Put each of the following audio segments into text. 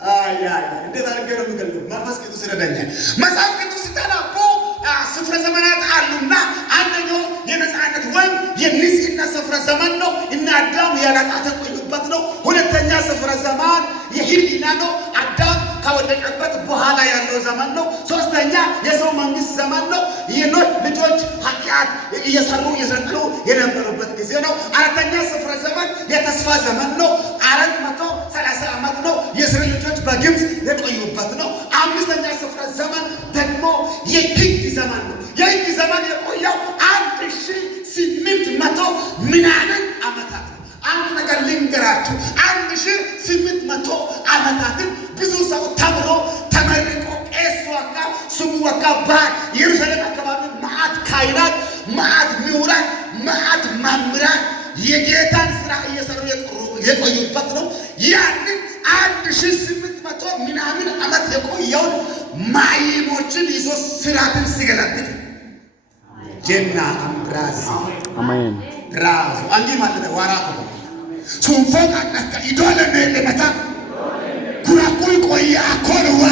እንዴት አድርጌ ነው የምገልጸው? መንፈስ ቅዱስ ይረዳኛል። መጽሐፍ ቅዱስ ሲጠናቁ ስፍረ ዘመናት አሉና አንደኛው የነጻነት ወይም የንጽህና ስፍረ ዘመን ነው እና አዳም ያለ ኃጢአት የቆዩበት ነው። ሁለተኛ ስፍረ ዘመን የህሊና ነው። አዳም ከወደቀበት በኋላ ያለው ዘመን ነው። ሶስተኛ የሰው መንግስት ዘመን ነው። የኖህ ልጆች ኃጢአት እየሰሩ እየሰሩ የነበሩበት ጊዜ ነው። አራተኛ ስፍረ ዘመን የተስፋ ዘመን ነው። 430 ዓመት ነው የእስራኤል ልጆች በግብፅ የቆዩበት ነው። አምስተኛ ስፍረ ዘመን ደግሞ የህግ ዘመን ነው። የህግ ዘመን የቆየው 1800 ምናምን ዓመታት ነው። አንድ ነገር ልንገራችሁ፣ 1800 ዓመታትን ብዙ ሰው ተምሮ ተመርቆ ቄስ ወካ ስሙ ወካ በኢየሩሳሌም አካባቢ መዓት ካህናት፣ መዓት ምሁራን፣ መዓት መምህራን የጌታን ስራ እየሰሩ የቆዩበት ነው። ያንን 1800 ምናምን ዓመት የቆየውን ማይሞችን ይዞ ስራትን ሲገለብጥ ጀና አምራዝ አሜን ራዝ አንጂ ማለት ነው። ዋራቱ ሱንፎን አናካ ኢዶለ ለመታ ኩራኩይ ቆያ ኮልዋ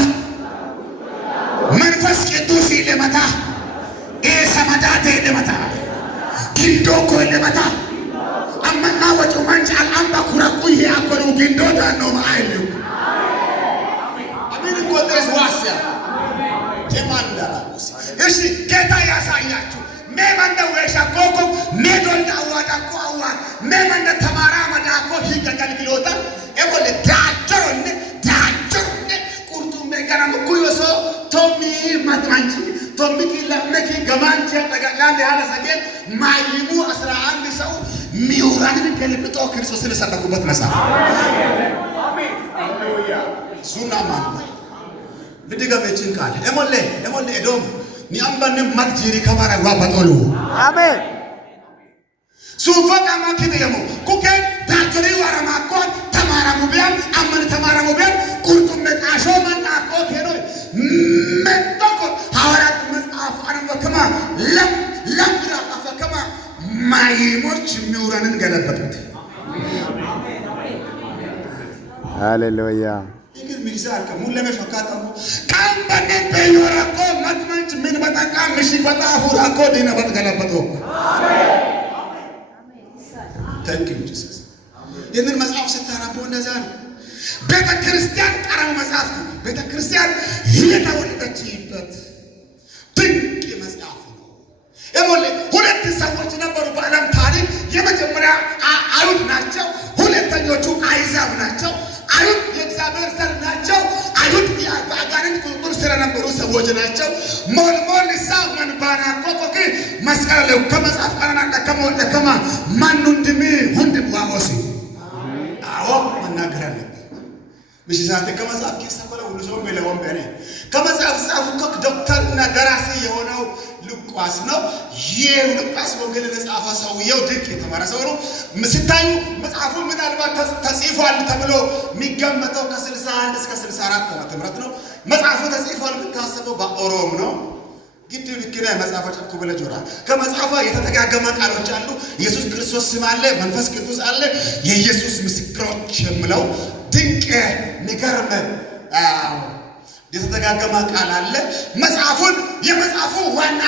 መንፈስ ቅዱስ ለመታ ሰማዳቴ ለመታ ጊንዶኮ ለመታ አመና ወጩ መንጫል አምባ ኩራኩይ ያኮሉ ጊንዶዳ ነው ማይሉ አሜን ኮትረስ ዋሲያ ጀማንዳላ እሺ ጌታ ያሳያችሁ ሜመንደ ወሻ ኮኮ ሜዶንዳ ዋዳኮ አዋ ሜመንደ ተማራ ማዳኮ ሂገጋል ግሎታ ኤቦለ ዳጆነ ቁርጡ ሜጋራም ኩዮሶ ቶሚ ማትማንቺ ቶሚ ለምነኪ ገማንቺ ተጋላለ ያለ ሰገን ማይሙ 11 ሰው ሚውራንን ከልብጦ ክርስቶስን ሰበኩበት መጽሐፍ አሜን ሃሌሉያ ሱናማ ልድገመችን ቃል ኤሞሌ ኤዶም ኒአምባነ ማትጂሪ ከማራ ዋባጦሉ አሜን ሱፋ ማኪደየሙ ኩከ ዳጅሪ ወራማኮ ተማራሙ ቢያም አመን ተማራሙ ቢያም ቁርጡም መጣሾ ማናቆ ሄኖ መጣቆ ሐዋርያት መጽሐፍ አንበከማ ለምራ አፈከማ ማይሞች ሚውራንን ገለበጡት ሃሌሉያ ይግር ሚዛር ከሙለመ ፈካታሙ ካምባነ በዮራኮ ማትማንች ምን በጣቃ ምሽ በጣፉ ራኮ ዲና በተገለበጡ አሜን ታንክ ዩ ጂሰስ ይህንን መጽሐፍ ስታነቡ እንደዛ ነው። ቤተ ክርስቲያን ቀራው መጽሐፍ ነው። ቤተ ክርስቲያን የተወለደችበት ድንቅ መጽሐፍ ነው። ኤሞሌ ሁለት ሰዎች ነበሩ በዓለም ታሪክ። የመጀመሪያ አይሁድ ናቸው። ሁለተኞቹ አይዛብ ናቸው። አይሁድ የእግዚአብሔር ዘር ናቸው። አይሁድ በአጋንንት ቁጥጥር ስር የነበሩ ሰዎች ናቸው። ሞልሞል ሳመን ባናቆቆ መስቀል ከመጽሐፍ ቀራና ከማ ማንንድም ሁንድም ዋወሲ አዎ መናገራለን ምሽዛት ከመጽሐፍ ከሰበለ ሁሉ ሰው መለወም በኔ ከመጽሐፍ ጻፉ ዶክተር እና ደራሲ የሆነው ሉቃስ ነው። የሉቃስ ወንጌል ለጻፈ ሰውየው ድንቅ የተማረ ሰው ነው። ምስታዩ መጽሐፉ ምናልባት ተጽፏል ተብሎ የሚገመተው ከ61 እስከ 64 ዓመተ ምህረት ነው። መጽሐፉ ተጽፏል የምታስበው በኦሮም ነው። ግድ ልክና መጽሐፉ ጨኩ በለጆራ ከመጽሐፉ የተተጋገመ ቃሎች አሉ። ኢየሱስ ክርስቶስ ስም አለ፣ መንፈስ ቅዱስ አለ፣ የኢየሱስ ምስክሮች የሚለው ድንቅ ንገርም የተተጋገመ ቃል አለ። መጽሐፉን የመጽሐፉ ዋና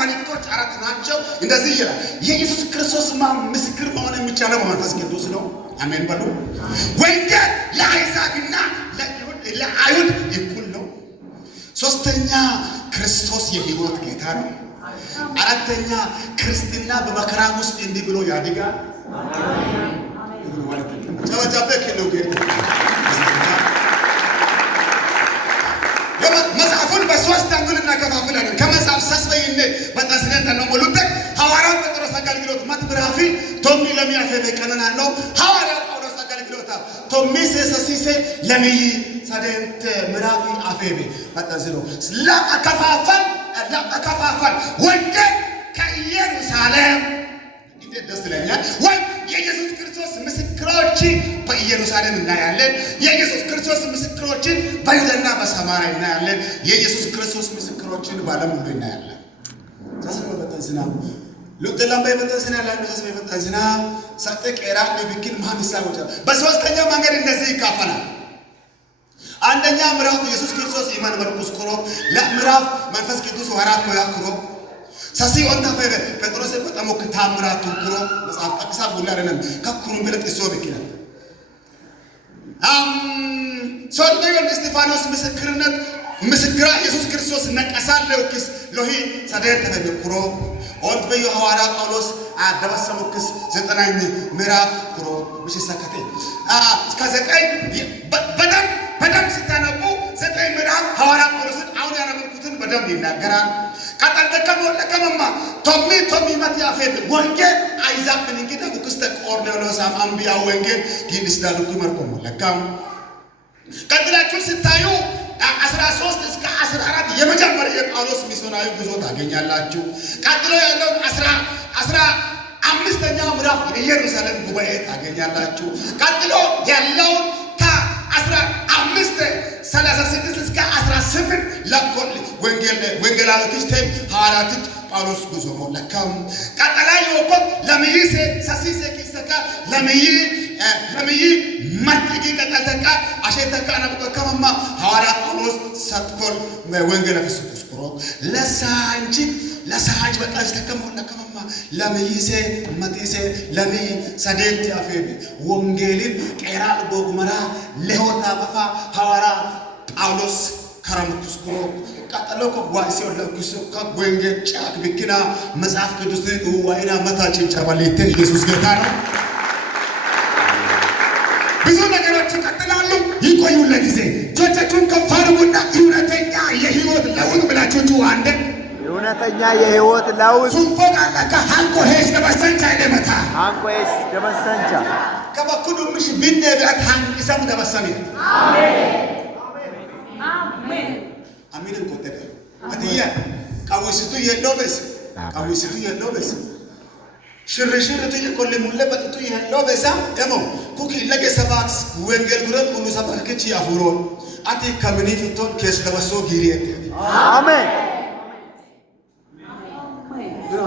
መልእክቶች 4 ናቸው። እንደዚህ ይላል። የኢየሱስ ክርስቶስ ምስክር መሆን የሚቻለው በመንፈስ ቅዱስ ነው። አሜን በሉ። ወንጌል ለአሕዛብና ለአይሁድ እኩል ነው። ሶስተኛ ክርስቶስ የሕይወት ጌታ ነው። አራተኛ ክርስትና በመከራ ውስጥ እንዲህ ብሎ ያድጋል። አሜን መጽሐፉን በሶስት አንግል እናከፋፍላለን። ከመጽሐፍ ሰስበይነ በታስነተ ነው ሞሉት ሐዋርያው ጴጥሮስ አገልግሎት ማትብራፊ ቶሚ ለሚያፈ በቀነና ነው። ሐዋርያው ጳውሎስ አገልግሎት ቶሚ ሰሲሴ ለሚይ ሳደንት ምራፊ አፈቤ በታዝሎ ለማከፋፈል ወንጌል ከኢየሩሳሌም ደስ ይለኛል። ወይ የኢየሱስ ክርስቶስ ምስክሮች በኢየሩሳሌም እናያለን። የኢየሱስ ክርስቶስ ምስክሮችን በይሁዳና በሰማርያ እናያለን። የኢየሱስ ክርስቶስ ምስክሮችን በዓለም ሁሉ እናያለን። ታስሮ በተዝና ሉጥላም በተዝና ላምሰስ በተዝና ሰጠ ቀራ ለብኪን ማንሳው በሶስተኛው መንገድ እንደዚህ ይካፈላል። አንደኛ ምዕራፍ ኢየሱስ ክርስቶስ ኢማን መርኩስ ኮሮ ለምዕራፍ መንፈስ ቅዱስ ወራኮ ያክሮ ሰሲ ወንታ ፈበ ጴጥሮስ በጣም ታምራቱ ኩሮ መጽሐፍ ቅዱስ አጉላረን ከኩሩም ብለጥ ሶ በኪና ሶልዴን እስጢፋኖስ ምስክራ ኢየሱስ ክርስቶስ ነቀሳለው ክስ ሎሂ ሰደት ተበኩሮ ኦንት በዩ ሐዋርያ ጳውሎስ አደባሰሙክስ 9ኛ ምዕራፍ ኩሮ ምሽሰከተ እስከ 9 በደም ስታነቡ 9 ምዕራፍ ሐዋርያ ጳውሎስን አሁን ያነበብኩትን በደም ይናገራል። ከመማ ቶሚ ማቲያፌት ወንጌል አይዛብን እንግዲህ ኩክስተ ቆርኔሎስ አንቢያ ወንጌል ጊንስዳሉ ኩመርኮም ለካም ቀጥላችሁ ስታዩ 13 እስከ 14 የመጀመሪያ የጳውሎስ ሚስዮናዊ ጉዞ ታገኛላችሁ። ቀጥሎ ያለው 15ኛው ምዕራፍ የኢየሩሳሌም ጉባኤ ታገኛላችሁ። ቀጥሎ ያለው ከ15:36 እስከ 18 ለቆል ወንጌላዊቶች ሐዋርያቶች ጳውሎስ ጉዞ ለካም ቀጥላዩ እኮ ለምይሴ ሰሲሴ ኪሰካ ለምይ ማጥቂ ቀጠልተካ አሸተካ ነብቆ ከመማ ሐዋርያ ጳውሎስ ሰጥኮል ወንጌል ፍስኩስ ኮሮ ለሳንጂ በጣም ተከመውና ከመማ ለምይሴ መቲሴ ለሚ ሰደት ያፈብ ወንጌልን ቀራል ጎግመራ ለሆታ በፋ ሐዋርያ ጳውሎስ ከረምኩስ ኮሮ ቀጠለው ከዋይሲው ለኩስ ከወንጌል ጫክ ብክና መጽሐፍ ቅዱስ ወይና መታችን ጫባለተ ኢየሱስ ጌታ ነው። ብዙ ነገሮች ይቀጥላሉ። ይቆዩ ለጊዜ ጆቻችሁን ከፍ አድርጉና እውነተኛ የህይወት ለውጥ ብላችሁ አንደ እውነተኛ የህይወት ለውጥ ሱንፎቃላ ከሃንቆ ሄስ ደበሰንቻ ደመታ ሃንቆ ሄስ ደበሰንቻ ከበኩዱ ምሽ ቢነ ቢያት ሃንቂሰም ደበሰኒ አሜን ቆጠደ አትያ ቃዊስቱ የለውበስ ሽርሽርቱ የቆለ ሙለ በጥቱ ያለው በዛ ደሞ ኩኪ ለገሰባክስ ወንጌል ጉረት ሁሉ ሰባከች ያፉሮ አቲ ከምኒ ፍቶን ከስ ደበሶ ጊሪየት አሜን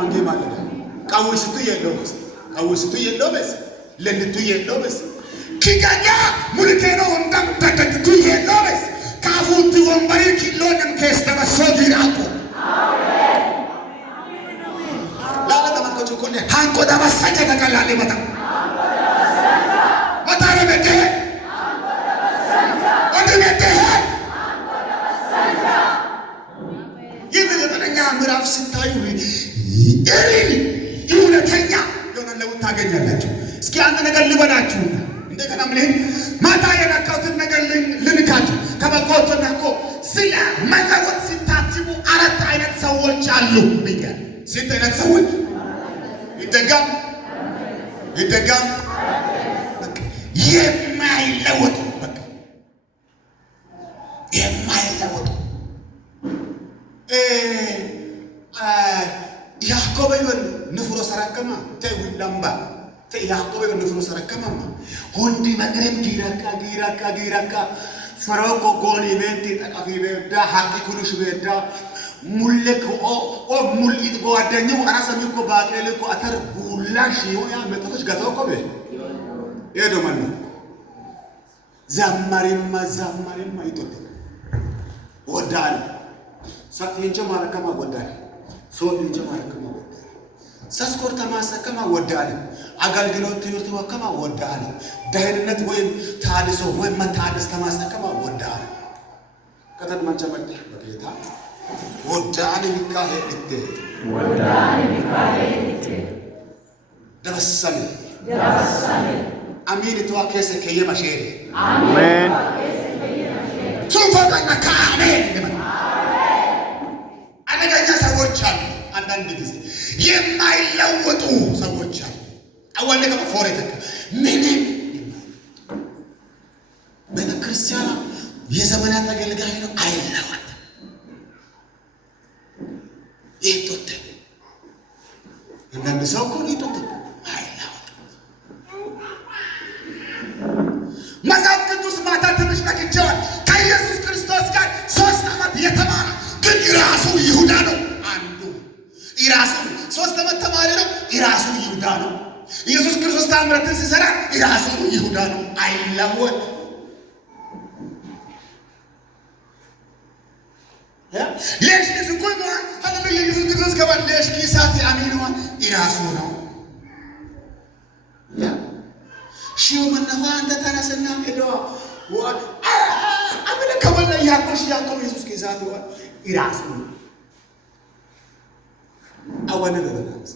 አንዴ ማለት ቃዊስቱ የለውበስ ለንቱ የለውበስ ኪጋኛ ሙልቴኖ እንደም ተደጥቱ የለውበስ ካፉት ወንበሪ ኪሎንም ከስ ደበሶ ጊራቆ ሃንቆ ደበሰንቻ ተቀላለ መታ መታረ በደ የዘጠነኛ ምዕራፍ ስታዩ እውነተኛ የሆነ ለውጥ ታገኛላችሁ። እስኪ አንድ ነገር ልበላችሁ እንደገና ምን ማታ የነካሁትን ነገር ልንካችሁ ከበጎትና እኮ ስለ መለወጥ ሲታስቡ 4 አይነት ሰዎች አሉ ብያለሁ። ስንት አይነት ሰዎች ይደጋም የማይለወጡ የማይለወጡ ያዕቆብን ንፍሮ ሰረከማ ተውላምባ ያዕቆብን ንፍሮ ሰረከማ ሁንዲ መግረም ጊራካ ፈሮቆ ጎኒ ቤት ተቃፊ ቤዳ ሐቂ ኩሉሽ ቤዳ ሙልክ ኦ ሙልኢት ጓደኛው አራሰሚኮ ባቄልኮ አተር ጉላሽ ይሆያ መተቶች ጋተውቆበ የዶማን ዛማሪማ ይጦጥ ወዳል ሳትንጀ ማረከማ ወዳል ሶልንጀ ማረከማ ወዳል ሰስኮርታ ማሰከማ ወዳል አገልግሎት ትምህርት ወከማ ወዳል ደህንነት ወይም ታድሶ ወይም መታደስ ተማሰከማ ወዳል ከተን ማንጨመድ በጌታ ወዳን ሚካኤል ደበሰኒ አሚን ተዋከሰ ከየማሸሪ አሜን ሱፋቃና ካአሜን አደገኛ ሰዎች አሉ። አንዳንድ ጊዜ የማይለወጡ ሰዎች አሉ። አወለ ከፎሬ ተከ ምንም ቤተክርስቲያን የዘመናት አገልጋይ ነው አይለወጥ ይጦተ እንደም ሰው እኮ ይጦተ አይለወጥ መጽሐፍ ቅዱስ ማታ ትንሽ ነክቼዋል። ከኢየሱስ ክርስቶስ ጋር 3 ዓመት የተማረ ግን ራሱ ይሁዳ ነው። አንዱ ራሱ 3 ዓመት ተማሪ ነው። ራሱ ይሁዳ ነው። ኢየሱስ ክርስቶስ ታምራትን ሲሰራ ራሱ ይሁዳ ነው። አይለወጥ ليش كيسكوي ما هذا اللي يجوز كذا كمان ليش كيساتي أمينوا يراسونه يا شو من نفان تتناسنا كده وقت أمين كمان لا يأكل شيء يأكل يجوز كيساتي يراسونه أولا بس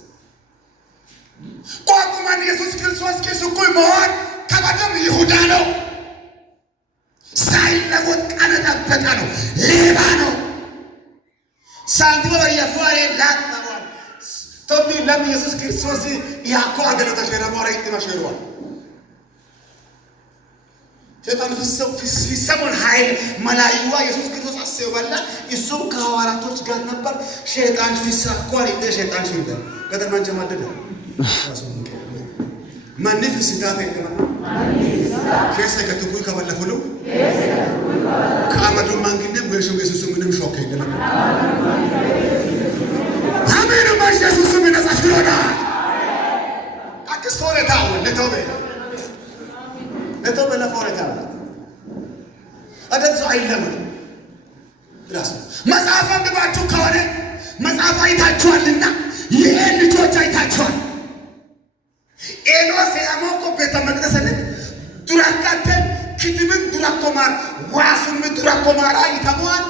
قوة من يسوع كريستوس كيسكوي ما كبدم يهودانو سايل نقول أنا تبتكانو ليبانو سانتيو يفواري لا نقول تبني لم يسوع كريستوس يأكل أدلو تشيرا مورا يتما شيروان شيطان في سمون هاي ملايوا يسوع كريستوس أسيوبالا يسوع كواراتوش قال نبر شيطان في سكواري ده شيطان شيطان قدر من جماعة ده ما نفس ستاتي كمان كيسا كتقول كمان لفلو كامدون مانكينم ويشو يسوع منهم شوكي كمان آمين وما يسوع من أسفلنا أكيد فورة تاول نتوبة لا فورة تاول هذا سؤال لمن راسه مزعفان دبعتو كونه مزعف أيتاچوال لنا يهل جوجا أيتاچوال إلوا سياموكو بيتا مدرسة دراكاتن كتمن دراكومار واسم دراكومار أيتاموان